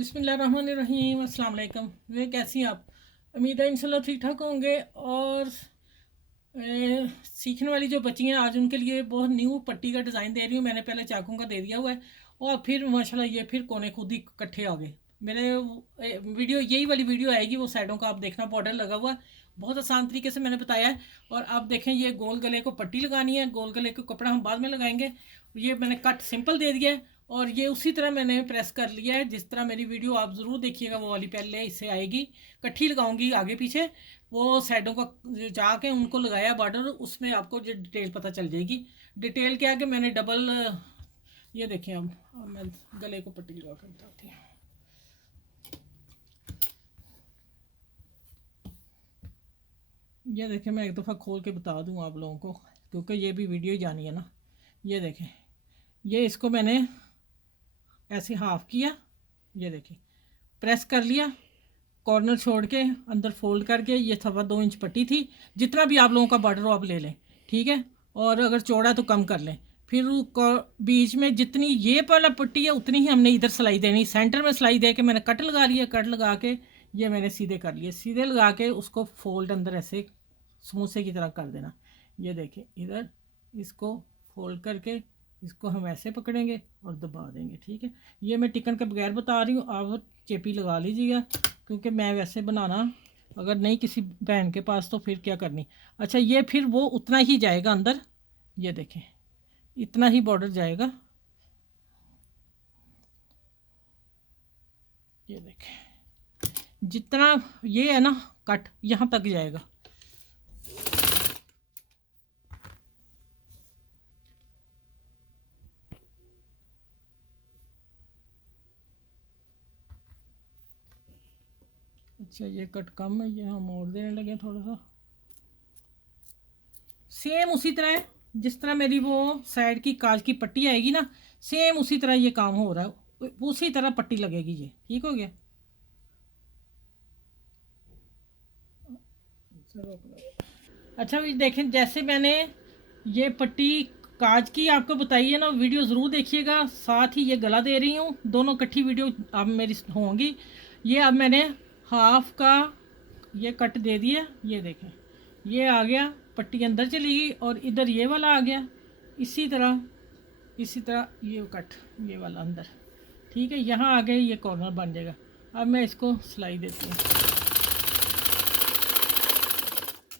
बिस्मिल्लाहिर्रहमानिर्रहीम। अस्सलाम वालेकुम। वे कैसी हैं आप? उम्मीद है इंशाल्लाह ठीक ठाक होंगे। और सीखने वाली जो बच्ची हैं आज उनके लिए बहुत न्यू पट्टी का डिज़ाइन दे रही हूँ। मैंने पहले चाकों का दे दिया हुआ है और फिर माशाल्लाह ये फिर कोने खुद ही इकट्ठे आ गए। मेरे वीडियो यही वाली वीडियो आएगी, वो साइडों का आप देखना, बॉर्डर लगा हुआ है। बहुत आसान तरीके से मैंने बताया है। और आप देखें, ये गोल गले को पट्टी लगानी है, गोल गले को कपड़ा हम बाद में लगाएंगे। ये मैंने कट सिंपल दे दिया है और ये उसी तरह मैंने प्रेस कर लिया है जिस तरह मेरी वीडियो आप ज़रूर देखिएगा। वो वाली पहले इससे आएगी, इकट्ठी लगाऊंगी आगे पीछे, वो साइडों का जाके उनको लगाया बॉर्डर, उसमें आपको जो डिटेल पता चल जाएगी। डिटेल क्या है कि मैंने डबल, ये देखें। अब मैं गले को पट्टी लगा कर बताती हूँ। ये देखें, मैं एक दफ़ा खोल के बता दूँ आप लोगों को, क्योंकि ये भी वीडियो ही जानी है ना। ये देखें, ये इसको मैंने ऐसे हाफ किया, ये देखिए, प्रेस कर लिया, कॉर्नर छोड़ के अंदर फोल्ड करके, ये 2.25 इंच पट्टी थी। जितना भी आप लोगों का बॉर्डर हो आप ले लें, ठीक है। और अगर चौड़ा तो कम कर लें। फिर बीच में जितनी ये वाला पट्टी है उतनी ही हमने इधर सिलाई देनी। सेंटर में सिलाई दे के मैंने कट लगा लिया, कट लगा के ये मैंने सीधे कर लिए, सीधे लगा के उसको फोल्ड अंदर ऐसे समोसे की तरह कर देना। ये देखिए, इधर इसको फोल्ड करके इसको हम ऐसे पकड़ेंगे और दबा देंगे, ठीक है। ये मैं टिकन के बगैर बता रही हूँ, आप चेपी लगा लीजिएगा, क्योंकि मैं वैसे बनाना अगर नहीं किसी बहन के पास तो फिर क्या करनी। अच्छा, ये फिर वो उतना ही जाएगा अंदर, ये देखें, इतना ही बॉर्डर जाएगा। ये देखें, जितना ये है ना कट, यहाँ तक जाएगा। अच्छा, ये कट कम है, ये हम मोड़ देने लगे थोड़ा सा। सेम उसी तरह है जिस तरह मेरी वो साइड की काज की पट्टी आएगी ना, सेम उसी तरह ये काम हो रहा है, उसी तरह पट्टी लगेगी। ये ठीक हो गया। अच्छा भी देखें, जैसे मैंने ये पट्टी काज की आपको बताई है ना, वीडियो ज़रूर देखिएगा। साथ ही ये गला दे रही हूँ, दोनों इकट्ठी वीडियो अब मेरी होंगी। ये अब मैंने हाफ का ये कट दे दिया, ये देखें, ये आ गया, पट्टी अंदर चली गई और इधर ये वाला आ गया। इसी तरह ये कट, ये वाला अंदर, ठीक है। यहाँ आ गए, ये कॉर्नर बन जाएगा। अब मैं इसको सिलाई देती हूँ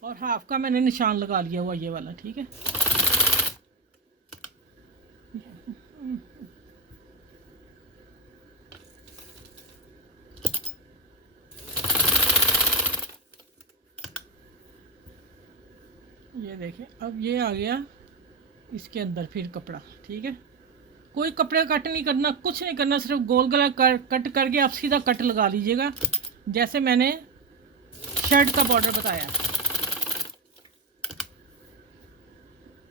और हाफ का मैंने निशान लगा लिया हुआ, ये वाला, ठीक है। ये देखें, अब ये आ गया इसके अंदर फिर कपड़ा, ठीक है। कोई कपड़े कट नहीं करना, कुछ नहीं करना, सिर्फ गोल गला कट करके आप सीधा कट लगा लीजिएगा, जैसे मैंने शर्ट का बॉर्डर बताया।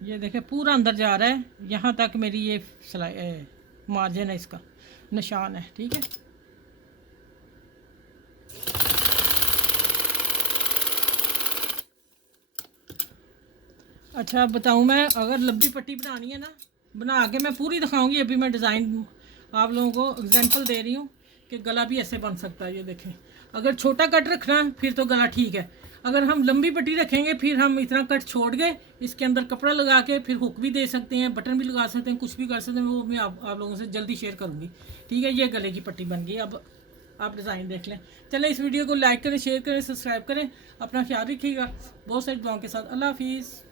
ये देखें, पूरा अंदर जा रहा है, यहाँ तक मेरी ये सिलाई मार्जिन है, इसका निशान है, ठीक है। अच्छा बताऊँ, मैं अगर लंबी पट्टी बनानी है ना, बना के मैं पूरी दिखाऊंगी। अभी मैं डिज़ाइन आप लोगों को एग्जांपल दे रही हूँ कि गला भी ऐसे बन सकता है। ये देखें, अगर छोटा कट रखना फिर तो गला ठीक है। अगर हम लंबी पट्टी रखेंगे फिर हम इतना कट छोड़ के इसके अंदर कपड़ा लगा के फिर हुक भी दे सकते हैं, बटन भी लगा सकते हैं, कुछ भी कर सकते हैं। वो मैं आप लोगों से जल्दी शेयर करूँगी, ठीक है। ये गले की पट्टी बन गई। अब आप डिज़ाइन देख लें। चलें, इस वीडियो को लाइक करें, शेयर करें, सब्सक्राइब करें। अपना ख्याल रखिएगा। बहुत सारी दुआओं के साथ। अल्लाह हाफिज़।